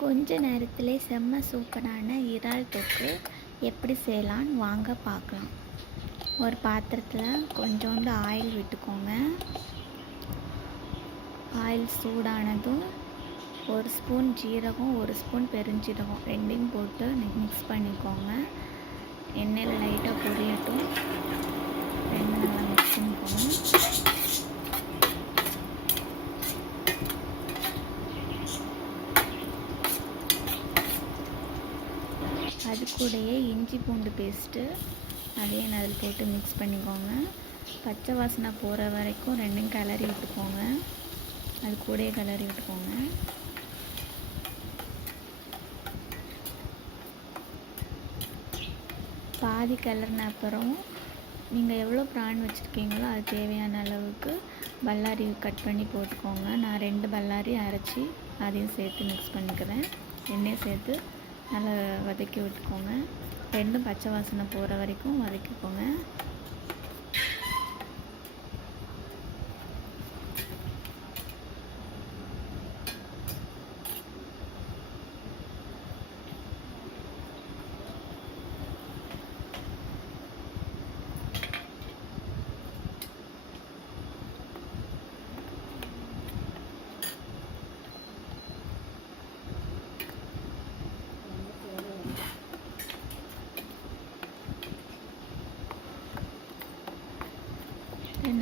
கொஞ்ச நேரத்திலே செம்ம சூப்பரான இறால் தொக்கு எப்படி செய்யலான்னு வாங்க பார்க்கலாம். ஒரு பாத்திரத்தில் கொஞ்சோண்டு ஆயில் விட்டுக்கோங்க. ஆயில் சூடானதும் 1 ஸ்பூன் ஜீரகம், 1 ஸ்பூன் பெருஞ்சீரகம் ரெண்டையும் போட்டு மிக்ஸ் பண்ணிக்கோங்க. எண்ணெயில் லைட்டாக பொரியட்டும். ரெண்டும் நல்லா மிக்ஸ் பண்ணிக்கோங்க. அது கூடயே இஞ்சி பூண்டு பேஸ்ட்டு அதையும் அதில் போட்டு மிக்ஸ் பண்ணிக்கோங்க. பச்சை வாசனை போகிற வரைக்கும் ரெண்டும் கிளறி விட்டுக்கோங்க. அது கூடயே கிளறி விட்டுக்கோங்க. பாதி கிளறின அப்புறம் நீங்கள் எவ்வளோ ப்ரான் வச்சுருக்கீங்களோ அது தேவையான அளவுக்கு பல்லாரி கட் பண்ணி போட்டுக்கோங்க. நான் 2 பல்லாரி அரைச்சி அதையும் சேர்த்து மிக்ஸ் பண்ணிக்கிறேன். எண்ணெய் சேர்த்து நல்லா வதக்கி விட்டுக்கோங்க. ரெண்டும் பச்சை வாசனை போகிற வரைக்கும் வதக்கிக்கோங்க.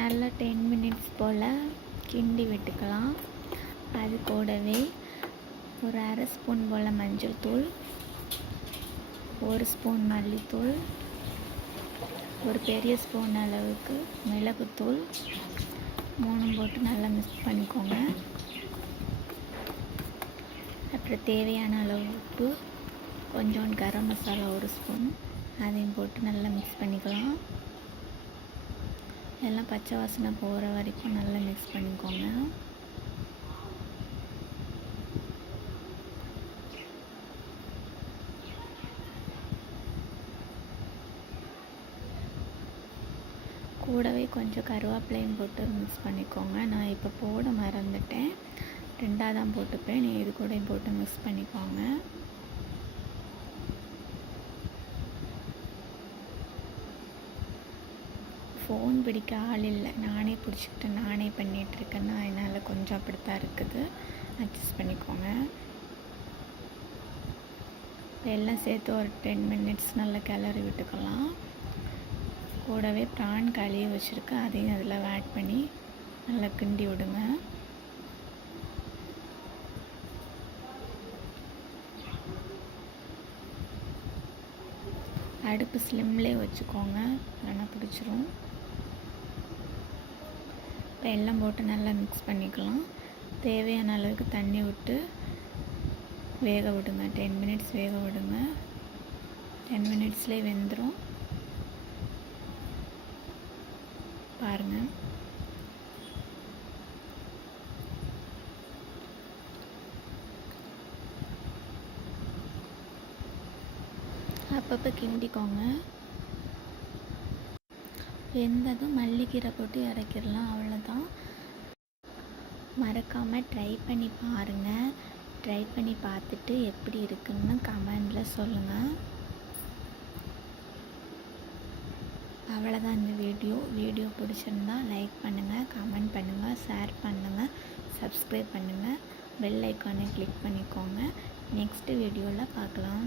நல்லா 10 மினிட்ஸ் போல் கிண்டி விட்டுக்கலாம். அது கூடவே ஒரு அரை ஸ்பூன் போல் மஞ்சள் தூள், 1 ஸ்பூன் மல்லித்தூள், ஒரு பெரிய ஸ்பூன் அளவுக்கு மிளகுத்தூள் 3 போட்டு நல்லா மிக்ஸ் பண்ணிக்கோங்க. அப்புறம் தேவையான அளவு உப்பு, கொஞ்சோண்டு கரம் மசாலா 1 ஸ்பூன் அதையும் போட்டு நல்லா மிக்ஸ் பண்ணிக்கலாம். எல்லாம் பச்சை வாசனை போகிற வரைக்கும் நல்லா மிக்ஸ் பண்ணிக்கோங்க. கூடவே கொஞ்சம் கருவேப்பிலையும் போட்டு மிக்ஸ் பண்ணிக்கோங்க. நான் இப்போ போட மறந்துட்டேன், 2ஆக தான் போட்டுப்பேன். நீ இது கூடயும் போட்டு மிக்ஸ் பண்ணிக்கோங்க. ஃபோன் பிடிக்க ஆள் இல்லை, நானே பிடிச்சிக்கிட்டு நானே பண்ணிகிட்ருக்கேன்னா அதனால் கொஞ்சம் அப்படித்தான் இருக்குது, அட்ஜஸ்ட் பண்ணிக்கோங்க. எல்லாம் சேர்த்து ஒரு 10 மினிட்ஸ் நல்லா கிளறி விட்டுக்கலாம். கூடவே ப்ரான் கழுவி வச்சுருக்கேன், அதையும் அதில் ஆட் பண்ணி நல்லா கிண்டி விடுங்க. அடுப்பு ஸ்லிம்லேயே வச்சுக்கோங்க, இல்லைன்னா பிடிச்சிரும். இப்போ எல்லாம் போட்டு நல்லா மிக்ஸ் பண்ணிக்கலாம். தேவையான அளவுக்கு தண்ணி விட்டு வேக விடுங்க. 10 மினிட்ஸ் வேக விடுங்க. 10 மினிட்ஸ்லேயே வெந்துடும் பாருங்கள். அப்பப்போ கிண்டிக்கோங்க. வெந்ததும் மல்லிக்கீரை போட்டு இறக்கிடலாம், அவ்வளோதான். மறக்காமல் ட்ரை பண்ணி பாருங்கள். ட்ரை பண்ணி பார்த்துட்டு எப்படி இருக்குன்னு கமெண்டில் சொல்லுங்கள். அவ்வளோதான் இந்த வீடியோ பிடிச்சிருந்தா லைக் பண்ணுங்கள், கமெண்ட் பண்ணுங்கள், ஷேர் பண்ணுங்கள், சப்ஸ்கிரைப் பண்ணுங்கள், பெல் ஐக்கானை கிளிக் பண்ணிக்கோங்க. நெக்ஸ்ட் வீடியோவில் பார்க்கலாம்.